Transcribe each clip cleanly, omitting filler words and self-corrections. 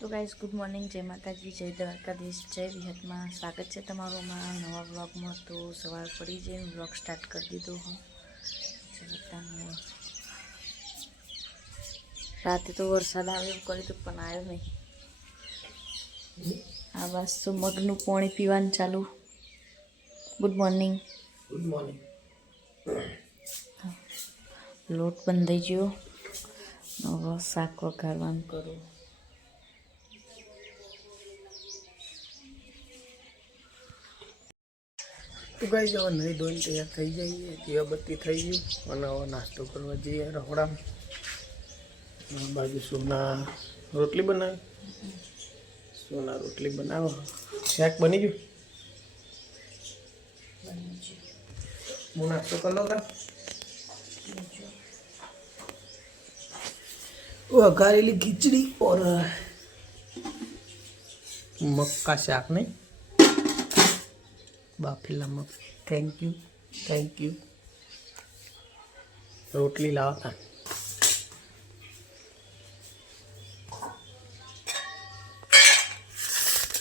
તો guys good morning, જય માતાજી, જય દ્વારકાધીશ, જય વિહતમાં સ્વાગત છે તમારું અમારા નવા બ્લોગમાં। તો સવાર પડી જઈને બ્લોગ સ્ટાર્ટ કરી દીધો હું। રાતે તો વરસાદ આવ્યો એવું કર્યું હતું પણ આવ્યો નહીં। આ બસ તો મગનું પાણી પીવાનું ચાલુ। Good morning. Good morning. લોટ બંધાઈ ગયો, હવે શાક વઘારવાનું કરું। તો ગાઈ જવા નહીં ધોઈને તૈયાર થઈ જઈએ, દીવાબત્તી થઈ ગયું અને હવે નાસ્તો કરવા જઈએ રહોડામાં। બાજુ સોના રોટલી બનાવી, સોના રોટલી બનાવો, શાક બની ગયું। હું નાસ્તો કરી લો કા वघारेली खिचड़ी और मक्का शाक नहीं बाफेला मग। थैंक यू रोटली लावा था।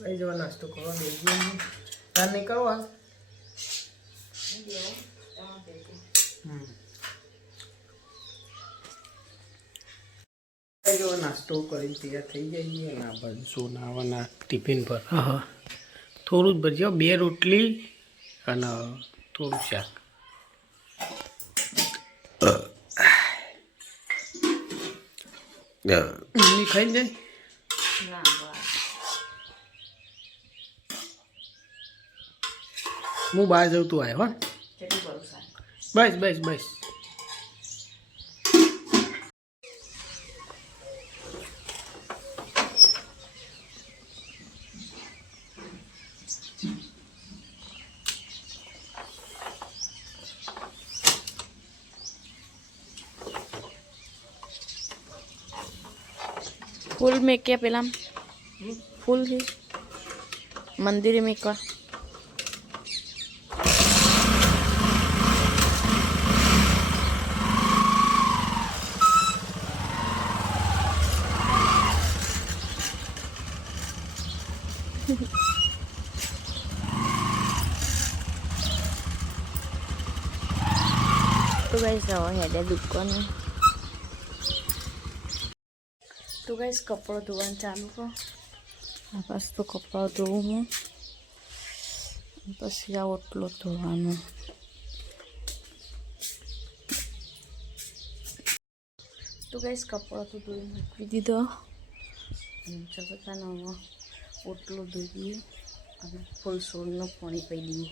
भाई जो नाश्तो करो यार नहीं करो आज जो नास्तो कर तैयार थी जाइए सोना टिफिन पर। हाँ थोड़ू ज भरजो, 2 रोटली અને થોડું શાક। મમ્મી ખાઈ જાય હું બહાર જાઉં તું આવ્યો। બસ બસ બસ फूल में क्या पेला फूल है मंदिर में का तो गाइस है दुकान। तो गाइस कपड़ों धोवन चालू को बस तो कपड़ा धोऊँ हूँ बस या ओटलो धोवानो। तो गाइस कपड़ा तो धोई मूकी दीधो, चलो था ना ओटलो धोई दिए और फूल सोलनो पानी पी दिए।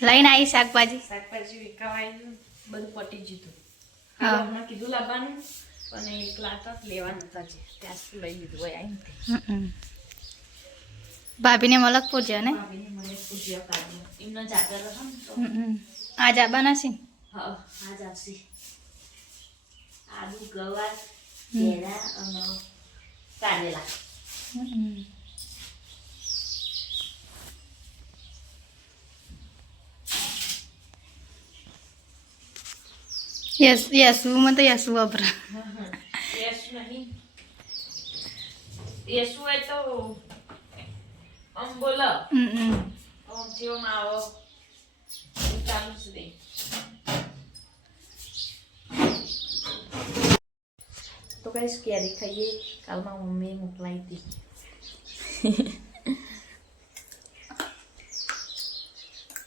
લઈને આવી શાકભાજી વિકાવાય બધું પટી જીતું। હા હમણાં કીધું લાવવાનું પણ એકલા હતા લેવા નતા છે ત્યાંથી લઈ લીધું હોય આવીને। ભાભીને મલક પૂજ્યા ને ભાભીને મને પૂજ્યા કાઢ્યું એમનો જાગર હતો ને તો આજ આવવાના છે। હા આજ આવશે। આદુ ગવાર કેળા અને કારેલા। યસુ મને તો યસુ વાપરા યસુ નહીં યસુ એ તો આમ બોલો આમ જેવો આવો ચાલુ છે દે। તો ગાઈસ કેરી ખાઈએ, કાલમાં મમ્મીએ મોકલાવી હતી।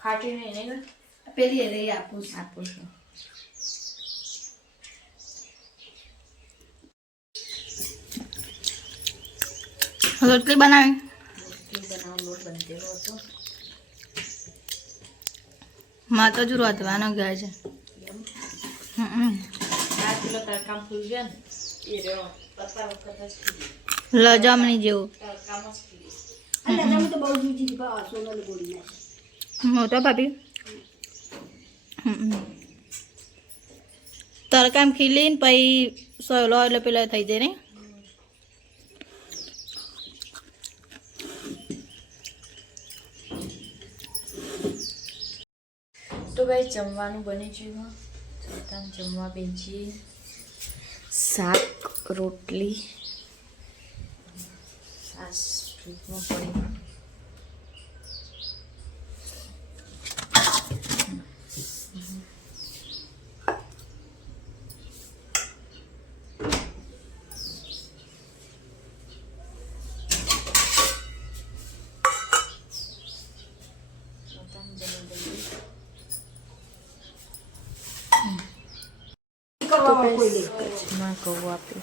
ખાટી નહીં ને પેલી રહી આપું છું। રોટલી બનાવી લોટ બંધેલો હતો માં તો જ રોધવાનો ગયા છે। 4 કિલો તડકા તડકામ ફૂલ ગયા ને એ રહ્યો પત્તા વખત જ ખીલી લજામણી જેવું તડકામાં જ ખીલી મોટો ભાભી તડકામ ખીલીને પછી સોયલો એટલે પેલા થઈ જાય ને તો ગાઈસ જમવાનું બની ગયું ચલતા જમવા બેસીએ શાક રોટલી છાશ ફ્રીજમાં પડી માં કહું આપે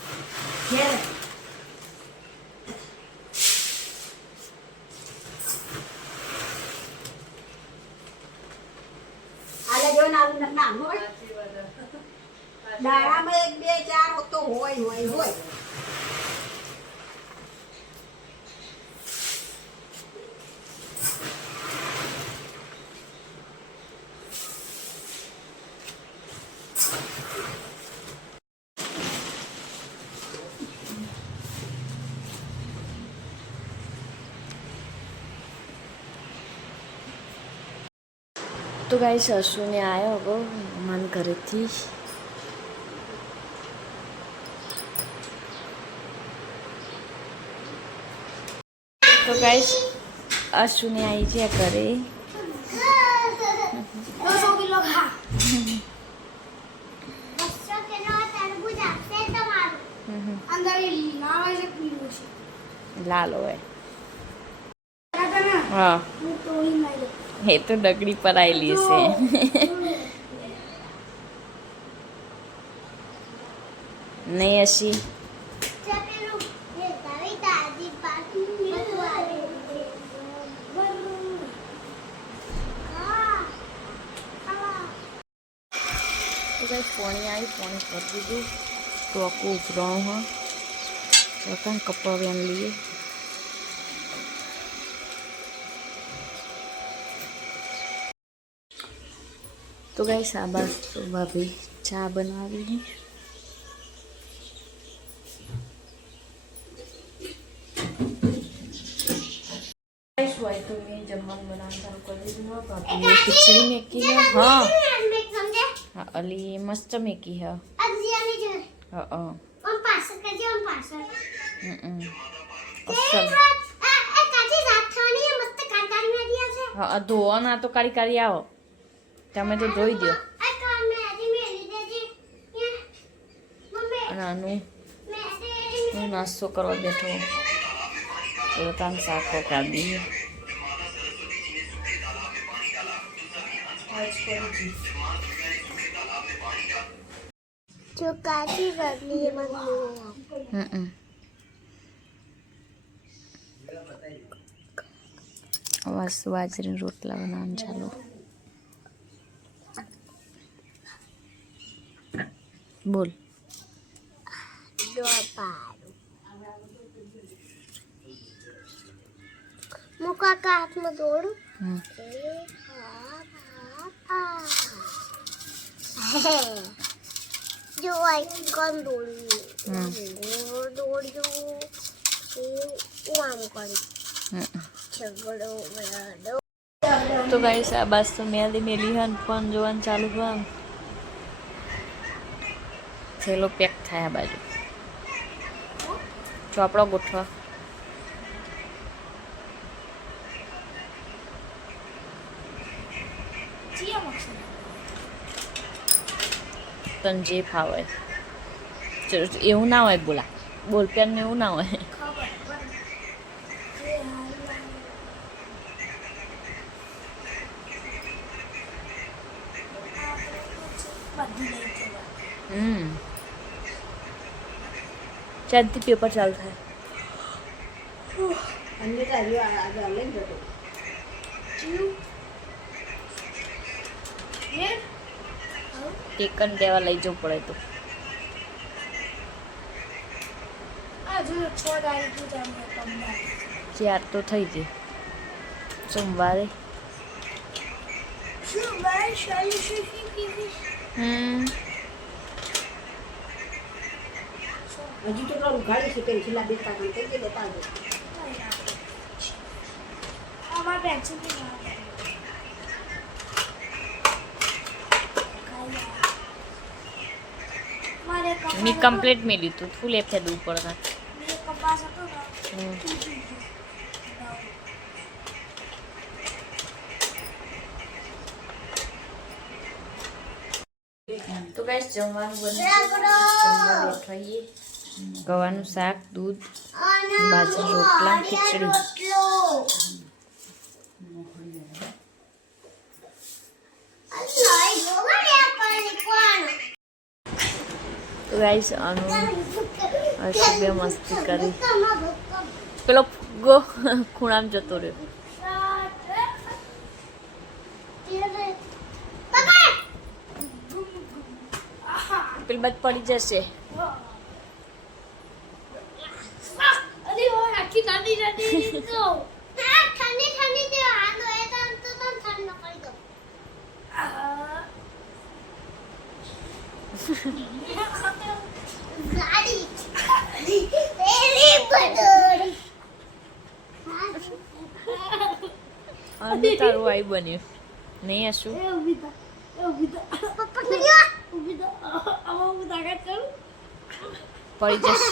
દાડામાં 1 2 4 તો હોય તો ગાઈસ અશુને આવ્યો હતો મન ઘરેથી તો ગાઈસ અશુને આવી છે ઘરે 200 કિલો ખા લાલ હોય હા એ તો ડગડી પર આવેલી છે નહીં અશી પાણી આવી પાણી કરી દીધું ટોકું ઉભરાણું હા તો કપડા વેન લઈએ તો ગાઈસ આ બાર તો ભાભી ચા બનાવી હોય તો મેં જમવાનું બનાવવાનું ચાલુ કરી દીધું હા ભાભી ખીચડી મેકી है हाँ हाँ अली मस्त मेकी है हाँ હા ધોવા ના તો કાઢી કાઢી આવો તમે તો ધોઈ દો નાનું હું નાસ્તો કરવા બેઠો તો તાન શાક કાઢી દઈએ ચોકાતી રગલી મમ્મી બાજરીના રોટલા બનાવવાનું ચાલુ બોલ મુકા કા હાથમાં દોડું જો આઈ કોણ દોડ્યું દોડ્યું આમ કરી ઝઘડો તો ગાઈસ આ બાસ તો મેલી મેલી હન ફોન જોવાનું ચાલુ કર થેલો પેક થાય આ બાજુ ચોપડો ગોઠવા તને જે ફાવે એવું ના હોય બોલા બોલપેન ને એવું ના હોય ચારથી પેપર ચાલુ થાય ટેકન દેવા લઈ જવું પડે તો 4 તો થઈ જાય સોમવારે. હજી તો પેલું ઉઘાડી છે પેન્સિલ આ બે કાગળ થઈ ગઈ લેતા આવજો. મેં કમ્પ્લીટ મેળ્યું હતું ફૂલ એ ફેદ ઉપર તો ગાઈસ જમવાનું બની ગવાનું શાક દૂધ બાજરી રોટલા ખીચડી. તો ગાઈસ અનુ બે મસ્તી કરી પેલો ફુગ્ગો ખૂણામાં જતો રહ્યો. પેલી બાદ પડી જશે. અને તારું આઈ બન્યું નહીં હશું પડી જશે.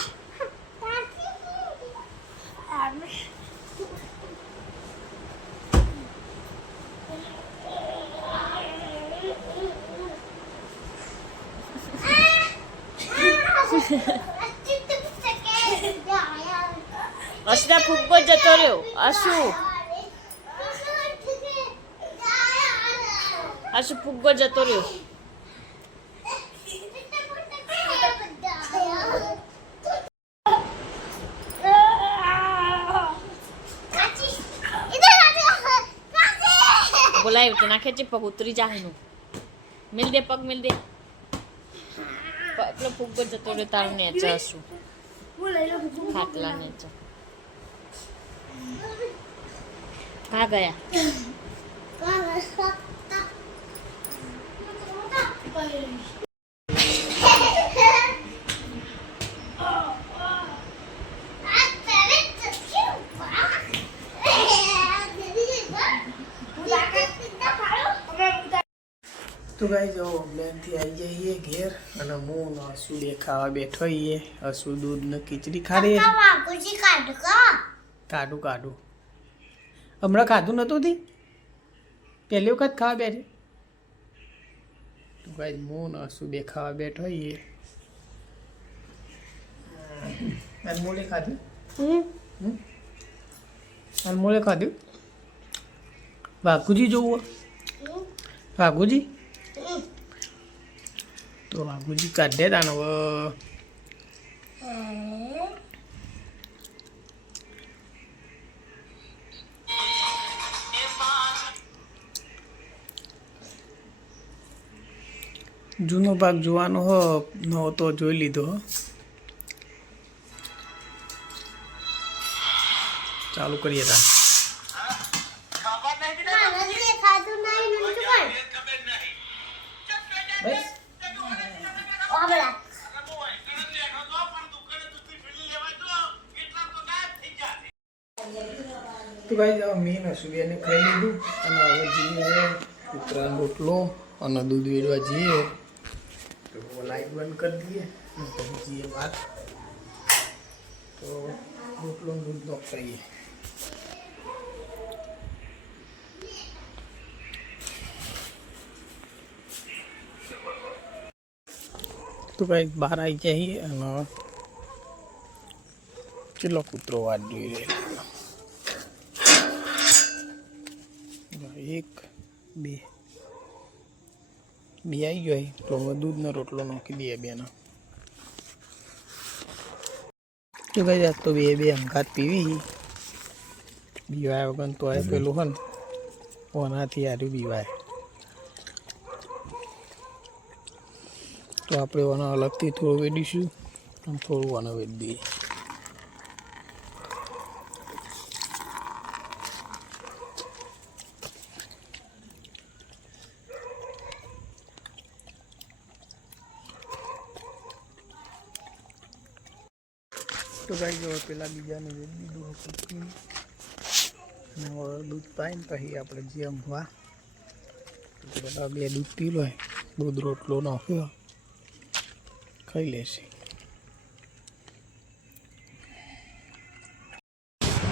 અસના ફૂગો જતો રહ્યો. આશુ ફૂગો જતો રહ્યો. બોલાયું તો નાખે છે પગ ઉતરી જાય નું. મિલ દે પગ મિલ દે. પેલો ફૂગો જતો રહ્યો તારું નેચર શું ખાટલા નેચર કા ગયા. તો ગાઈ જો બેનથી આવી જઈએ ઘેર અને હું ને અસુ બે ખાવા બેઠો છીએ. અસુ દૂધ ને ખીચડી ખાધી. કાઢું હમણાં ખાધું નતું થી પહેલી વખત ખાવા બેઠી. તો ગાઈ હું ને અસુ બે ખાવા બેઠો છીએ. અનમોલે ખાધું વાઘુજી જોવું વાઘુજી તો વાઘુજી કાઢે તાને હવે જૂનો ભાગ જોવાનો હો નવો તો જોઈ લીધો. ચાલુ કરીએ તા. તો ભાઈ મેં સુબેને ખાઈ લીધું અને હવે જઈએ કૂતરાનો રોટલો અને દૂધ વેડવા જઈએ. તો લાઈટ બંધ કરી દઈએ પછી જઈએ બહાર. તો રોટલો દૂધ નો ખાઈએ. તો ભાઈ બહાર આવી જઈએ અને કેટલો કૂતરો વાત જોઈ રહ્યો. 1 2 આવી ગયો તો દૂધનો રોટલો નાખી દઈએ બેનો. તો ભાઈ આજ તો બે અંગાત પીવી બીવાય વગર તો આ પેલું હન ઓનાથી આર્યું બીવાય. તો આપણે ઓના અલગથી થોડું વેડીશું અને થોડું ઓના વેડી દઈએ. તો ગાઈ જો પેલા બીજાને દીધું હતું અને હવે દૂધ પાઈને પછી આપણે જેમ વા પેલા 2 દૂધ પી લો દૂધ રોટલો નાખ્યો ખાઈ લેશે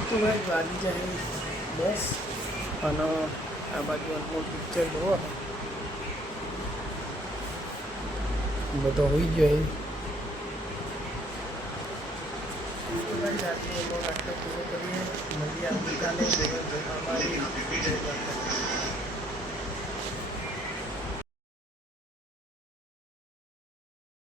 તો ભાઈ વાગી જાય બસ અને આ બાજુ અનમોલ પિક્ચર જોવો બધો હોઈ ગયો આટલો પૂરો કરીએ મળીએ આવતીકાલે